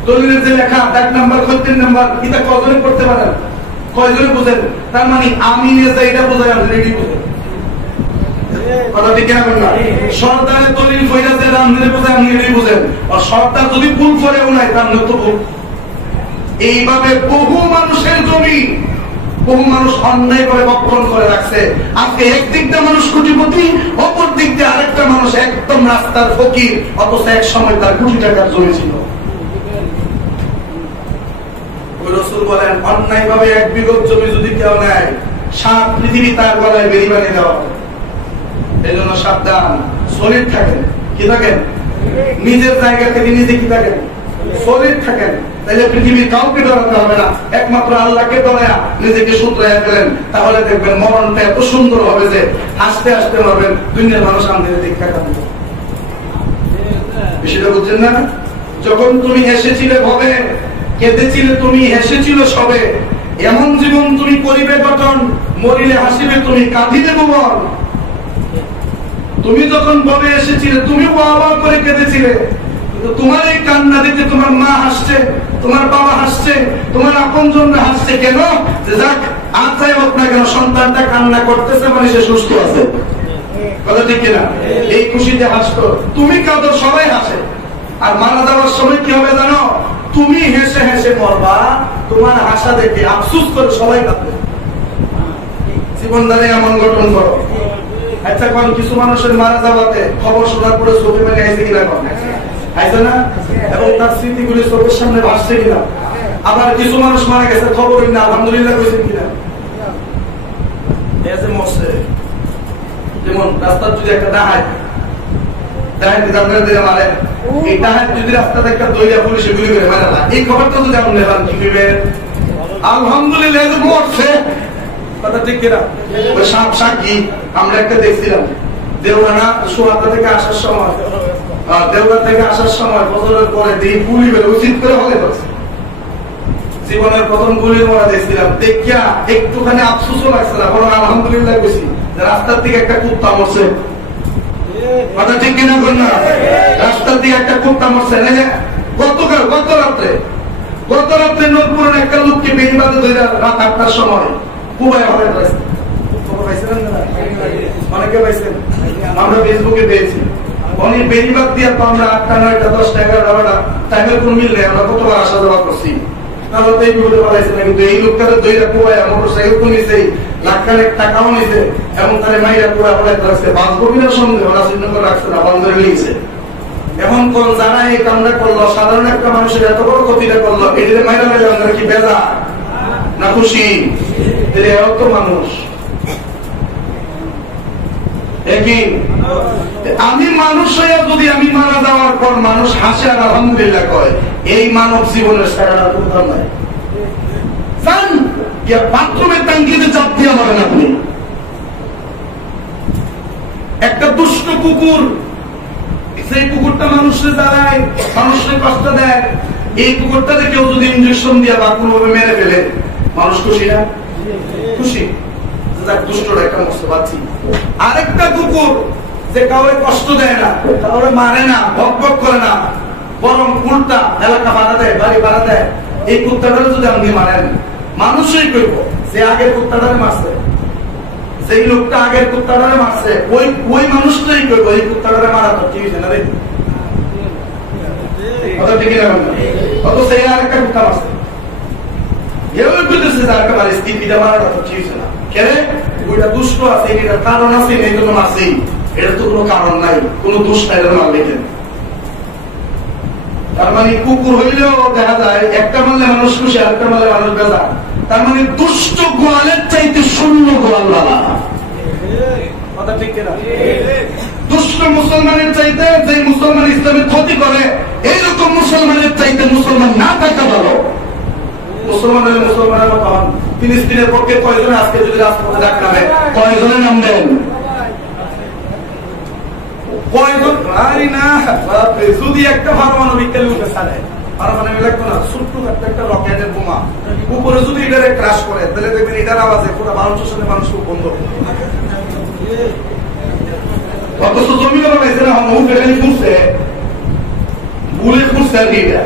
দলিলের যে লেখা 1 নাম্বার, 3 নাম্বার, এটা কজনে করতে পারেন? কয়জনে বুঝেন? তার মানে আমি এটা বোঝাই, আপনি রেডি বুঝেন। কথা ঠিক কিনা? সরকারের দলিল ফয়দাতে রামদের বোঝায়, আপনি রেডি বুঝেন। আর সরকার যদি ভুল করে উনায়, তার তো ভুল। এইভাবে বহু মানুষের জমি, বহু মানুষ অন্যায় করে বক্ষণ করে রাখছে। আজকে একদিক দিয়ে মানুষ কোটিপতি, অপর দিক দিয়ে আরেকটা মানুষ একদম রাস্তার ফকির, অথচ এক সময় তার কোটি টাকার জমি ছিল। রাসূল বলেন, অন্যায় ভাবে 1 বিঘত জমি যদি কেউ নেয়, 7 পৃথিবী তার গলায় বেড়ি বানিয়ে দেওয়া হবে। এই জন্য সাবধান, সলিড থাকেন। কি থাকেন? নিজের জায়গা থেকে নিজে কি থাকেন? সলিড থাকেন। তাহলে পৃথিবীর কাউকে ডরাতে হবে না, একমাত্র আল্লাহকে ডরায়া নিজেকে শুধরাইয়া ফেলেন। তাহলে দেখবেন মরণটা এত সুন্দর হবে যে হাসতে হাসতে মরবেন, দুনিয়ার মানুষ আমাদের দীক্ষা কাটবে। বিষয়টা বুঝছেন না? যখন তুমি হেসেছিলে ভবে, কেঁদেছিলে তুমি, হেসেছিল সবে, এমন জীবন তুমি করিবে গঠন, মরিলে হাসিবে তুমি, কাঁদিবে ভুবন। তুমি যখন ভবে এসেছিলে, তুমি ওয়া করে কেঁদেছিলে, তোমার এই কান্না দেখে তোমার মা হাসছে, তোমার বাবা হাসছে, তোমার আপনজনরা হাসছে। কেন? যাক, আজ যাই হোক না কেন, সন্তানটা কান্না করতেছে মানে সে সুস্থ আছে। কথা ঠিক কিনা? এই খুশিতে হাসতো, তুমি কাঁদো, সবাই হাসে। আর মারা যাওয়ার সময় কি হবে জানো? তুমি হেসে হেসে মরবা, তোমার হাসা দেখে আফসুস করে সবাই কাঁদবে। জীবনদানে এমন গঠন করো। আচ্ছা, কারণ কিছু মানুষের মারা যাওয়াতে খবর শোনার পরে চোখে মেলে আইসে কিনা? আইসে না? এবং তার স্মৃতিগুলি চোখের সামনে ভাসছে কিনা? আবার কিছু মানুষ মারা গেছে, খবর না আলহামদুলিল্লাহ কইছেন কিনা? মরছে। যেমন রাস্তার যদি একটা ডাহাত মারে, এই ডাহাত যদি রাস্তাতে একটা দইয়া পুলিশে গুলি করে মারা না, এই খবরটা যদি আপনি নেবেন কি করবেন? আলহামদুলিল্লাহ মরছে। কথা ঠিক কিনা? সাপ সাক্ষী আমরা একটা দেখছিলাম দেওরানা সোহাটা থেকে আসার সময়, দেওরা থেকে আসার সময় বছরের পরে দিয়ে গুলি বের উচিত করে হলে করছে। জীবনের প্রথম গুলির মরা দেখছিলাম, দেখিয়া একটুখানি আফসোসও লাগছে না, বরং আলহামদুলিল্লাহ বলছি রাস্তার দিকে একটা কুত্তা মরছে। কথা ঠিক কিনা? না, রাস্তার দিকে একটা কুত্তা মরছে। গত রাত্রে নূরপুরের একটা লোককে বেরিবাদে ধরে রাত 8টার সময় কুবায় হলে ধরেছে। অনেকে পাইছেন, আমরা ফেসবুকে পেয়েছি। অনেক বেরিবাদ দিয়ে তো আমরা 8টা 9টা 10টা 11টা 12টা টাইমের কোন মিল নেই, আমরা কতবার আসা যাওয়া করছি। কিন্তু এই লোকটাকে দইরা কুবায় মোটরসাইকেল তো নিছেই, লাখখানেক টাকাও নিছে, এবং তারা মাইরা কুবায় হলে রাখছে। বাঁচবো কিনা সন্দেহ, রাজনীতি করে রাখছে না, বন্ধ করে লিখছে। এখন কোন যারা এই কামটা করলো, সাধারণ একটা মানুষের এত বড় ক্ষতিটা করলো, এটিতে মাইরা মেলে আমরা কি বেজা না খুশি? এরাও তো মানুষ। আমি মানুষ হয়ে যদি আমি মারা যাওয়ার পর মানুষ হাসে আর আলহামদুলিল্লাহ কয়, এই মানব জীবনের সারাটা কোথাও নাই। বাথরুমের ট্যাঙ্কিতে চাপ দিয়ে মারেন আপনি। একটা দুষ্ট কুকুর, সেই কুকুরটা মানুষের দাঁড়ায়, মানুষের কষ্ট দেয়, এই কুকুরটাকে কেউ যদি ইঞ্জেকশন দিয়ে বা কোনোভাবে মেরে ফেলে, মানুষ খুশি না? খুশি। দুষ্টটা একটা মস্ত পাচ্ছি। আরেকটা কুকুর যে কাউরে কষ্ট দেয় না, কাউরে মারে না, ভক ভক করে না, বরং উল্টা এলাকা বাড়া দেয়, বাড়ি বাড়া দেয়, এই কুত্তাটারে যদি আপনি মারেন, মানুষই করব যে আগের কুত্তাটারে মারছে, যেই লোকটা আগের কুত্তাটারে মারছে, ওই মানুষটাই করব এই কুত্তাটারে মারা তো কি হয়েছে না রে? কথা ঠিক না? অত সেই আরেকটা কুত্তা মারছে, এও করতেছে যে আরেকটা মারে, স্ত্রীটা মারাটা তো কি হয়েছে না? কেন? ওইটা দুষ্ট আছে, এটার কারণ আছে, এই জন্য মারছি। এটা তো কোনো কারণ নাই, কোনো দোষ নাই, মারলে কেন? তার মানে কুকুর হইলেও দেখা যায় একটা মারলে মানুষ খুশি, আরেকটা মারলে মানুষ বেজা। তার মানে দুষ্ট গোয়ালের চাইতে শূন্য গোয়াল বাবা। কথা ঠিক কিনা? দুষ্ট মুসলমানের চাইতে যে মুসলমান ইসলামের ক্ষতি করে, এইরকম মুসলমানের চাইতে মুসলমান না থাকা ভালো। মুসলমানের মুসলমানের মতো হন। ফিলিস্তিনের পক্ষে কয়জনে আজকে যদি রাজপথে ডাক নামে, কয়জনে নাম দেন? কয়জন? আরে না, যদি একটা পারমাণবিক তেল উঠে ছাড়ে, পারমাণবিক লাগতো না, ছোট্ট একটা রকেটের বোমা উপরে যদি এটারে ক্রাশ করে, তাহলে দেখবেন এটার আওয়াজে পুরো ভারত মানুষ খুব বন্ধ। অথচ জমি বানাইছে না, মুখে খালি ফুটছে, ভুলে ফুটছে আর কি এটা।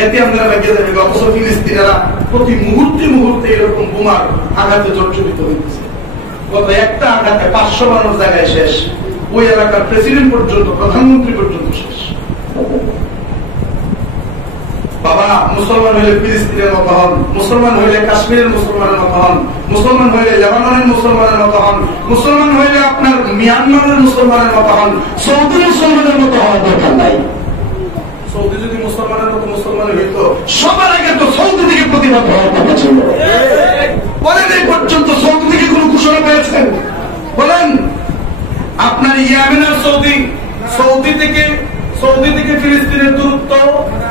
এতে আপনারা বেঁচে যাবে। অথচ ফিলিস্তিনেরা প্রতি মুহূর্তে মুহূর্তে এরকম বোমার আঘাতে জর্জরিত হইতেছে। গত একটা আঘাতে 500 মানুষ জায়গায় শেষ, ওই এলাকার প্রেসিডেন্ট পর্যন্ত, প্রধানমন্ত্রী পর্যন্ত শেষ। বাবা, মুসলমান হইলে ফিলিস্তিনের মতো হন, মুসলমান হইলে কাশ্মীরের মুসলমানের মতো হন, মুসলমান হইলে লেবাননের মুসলমানের মতো হন, মুসলমান হইলে আপনার মিয়ানমারের মুসলমানের মতো হন, সৌদি মুসলমানের মতো হওয়ার দরকার নাই। সৌদি যদি মুসলমানের মতো মুসলমানের হইত, সবার আগে তো সৌদি থেকে প্রতিবাদ হওয়ার কথা ছিল। বলেন এই পর্যন্ত সৌদি থেকে কোন ঘোষণা পেয়েছেন? বলেন। আপনার ইয়ামেন আর সৌদি থেকে ফিলিস্তিনের দূরত্ব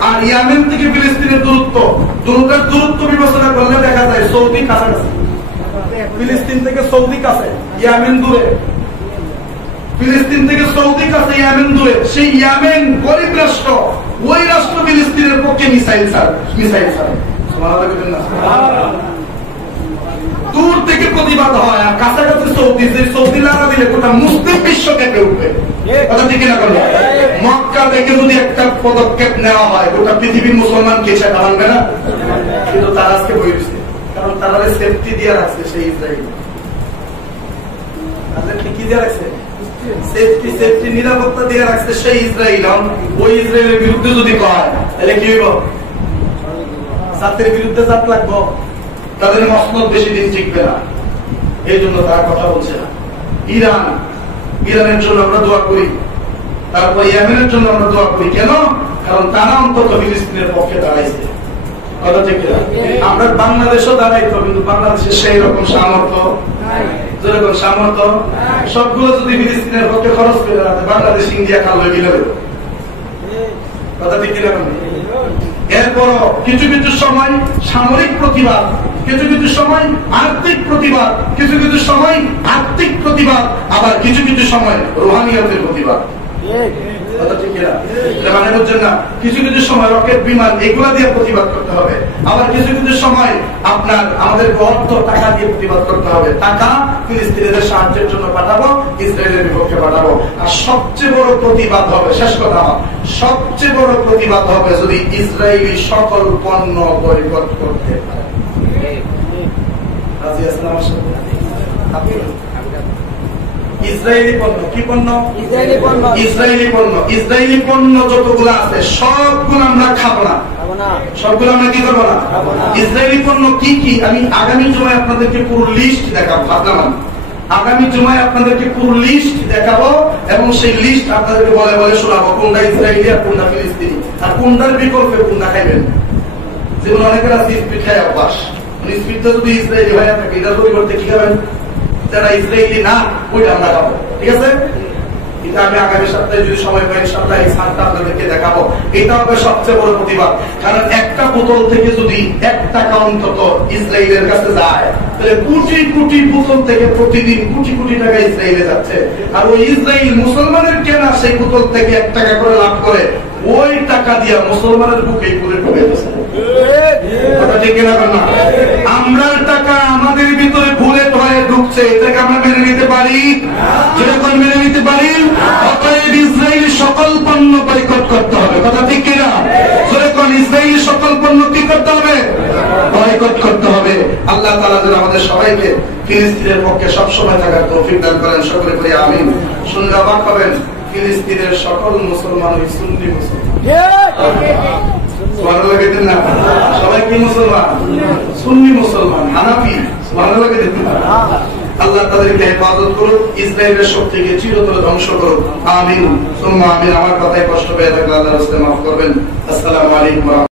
আর ইয়ামেন থেকে ফিলিস্তিনের দূরত্ব, দুটার দূরত্ব বিবেচনা করলে দেখা যায় সৌদি কাছাকাছি, ফিলিস্তিন থেকে সৌদি কাছে, ইয়ামেন দূরে। ফিলিস্তিন থেকে সৌদি কাছে, ইয়ামেন দূরে। সেই ইয়ামেন গরিব রাষ্ট্র, ওই রাষ্ট্র ফিলিস্তিনের পক্ষে মিসাইল ছাড়ে। দূর থেকে প্রতিবাদ হয়, আর কাছাকাছি সৌদি, যে সৌদি লাগা দিলে গোটা মুসলিম বিশ্ব কেঁপে উঠবে। কথা ঠিক না? করলো মক্কা থেকে যদি একটা পদক্ষেপ নেওয়া হয়, গোটা পৃথিবীর মুসলমান কে সেটা মানবে না? কিন্তু তারা আজকে বই দিচ্ছে, কারণ তারা সেফটি দিয়ে রাখছে। সেই ইসরায়েল তাদেরকে কি দিয়ে রাখছে? সেফটি নিরাপত্তা দিয়ে রাখছে সেই ইসরায়েল। ওই ইসরায়েলের বিরুদ্ধে যদি কয় তাহলে কি হইব? জাতের বিরুদ্ধে জাত লাগবো, তাদের মসনদ বেশি দিন টিকবে না। এই জন্য তারা কথা বলছে না। ইরানের জন্য আমরা দোয়া করি, তারপর ইয়েমেনের জন্য আমরা দোয়া করি। কেন? কারণ তারা অন্তত ফিলিস্তিনের পক্ষে দাঁড়াইছে। কথা ঠিক না? আমরা বাংলাদেশও দাঁড়াইতো, কিন্তু বাংলাদেশের সেই রকম সামর্থ্য, যেরকম সামর্থ্য সবগুলো যদি ফিলিস্তিনের পক্ষে খরচ করে দাঁড়াতে, বাংলাদেশ ইন্ডিয়া খাল হয়ে গেলে। কথা ঠিক কিনা? এরপরও কিছু কিছু সময় সামরিক প্রতিবাদ, কিছু কিছু সময় আর্থিক প্রতিবাদ, কিছু কিছু সময় আর্থিক প্রতিবাদ, আবার কিছু কিছু সময় রুহানিয়তের প্রতিবাদ। মানে বুঝছেন না? কিছু কিছু সময় রকেট বিমান এগুলা দিয়ে প্রতিবাদ করতে হবে, আবার কিছু কিছু সময় আপনার আমাদের অর্থ টাকা দিয়ে প্রতিবাদ করতে হবে। টাকা ফিলিস্তিনিদের সাহায্যের জন্য পাঠাবো, ইসরায়েলের বিপক্ষে পাঠাবো। আর সবচেয়ে বড় প্রতিবাদ হবে, শেষ কথা, সবচেয়ে বড় প্রতিবাদ হবে যদি ইসরায়েলি সকল পণ্য বয়কট করতে পারে। রাজি আছেন আমার সাথে? ইসরায়েলি পণ্য, কি পণ্য? ইসরায়েলি পণ্য। ইসরায়েলি পণ্য যতগুলো আছে সবগুলো আমরা খাবো না, সবগুলো আমরা কি করবো না। ইসরায়েলি পণ্য কি কি আমি আগামী জুমায় আপনাদেরকে পুরো লিস্ট দেখাবো। ভাবলাম আগামী জুমায় আপনাদেরকে পুরো লিস্ট দেখাবো এবং সেই লিস্ট আপনাদেরকে বলে বলে শোনাবো কোনটা ইসরায়েলি আর কোনটা ফিলিস্তিনি, আর কোনটার বিকল্পে কোনটা খাইবেন। যেমন অনেকের আছে স্পিড খায় অভ্যাস, স্পিডটা যদি ইসরায়েলি হয়ে থাকে এটার পরিবর্তে কি খাবেন? যারা ইসরায়েলি না ওইটা আমরা খাবো, ঠিক আছে? এটা আমি আগামী সপ্তাহে যদি সময় পাই ইনশাআল্লাহ এই স্থানটা আপনাদেরকে দেখাবো। এটা হবে সবচেয়ে বড় প্রতিবাদ। কারণ একটা বোতল থেকে যদি 1 টাকা অন্তত ইসরায়েলের কাছে যায়, তাহলে কোটি কোটি বোতল থেকে প্রতিদিন কোটি কোটি টাকা ইসরায়েলে যাচ্ছে। আর ওই ইসরায়েল মুসলমানের কেনা সেই বোতল থেকে 1 টাকা করে লাভ করে, ওই টাকা দিয়ে মুসলমানের বুকে করে ঢুকে দিচ্ছে। আমরা টাকা আমাদের ভিতরে বুলেট হয়ে ঢুকছে, এটাকে আমরা মেনে নিতে পারি? যেরকম মেনে নিতে পারি। অতএব ইসরায়েলি সকল পণ্য বয়কট করতে হবে। কথা ঠিক কিনা? যেরকম ইসরায়েলি সকল পণ্য কি করতে হবে? বয়কট করতে হবে। আল্লাহ তাআলা যেন আমাদের সবাইকে ফিলিস্তিনের পক্ষে সবসময় থাকার তৌফিক দান করেন। সকলে করি আমিন। শুনলে অবাক হবেন, ফিলিস্তিনের সকল মুসলমান ওই সুন্নি মুসলমান। সবাই কি মুসলমান? সুন্নি মুসলমান, হানাফি। আল্লাহ তাদেরকে হেফাজত করুক, ইসরায়েলের শক্তিকে চিরতরে ধ্বংস করুক। আমিন সুম্মা আমিন। আমার কথায় কষ্ট পেয়ে থাকলে আল্লাহর রাস্তায় মাফ করবেন। আসসালামু আলাইকুম।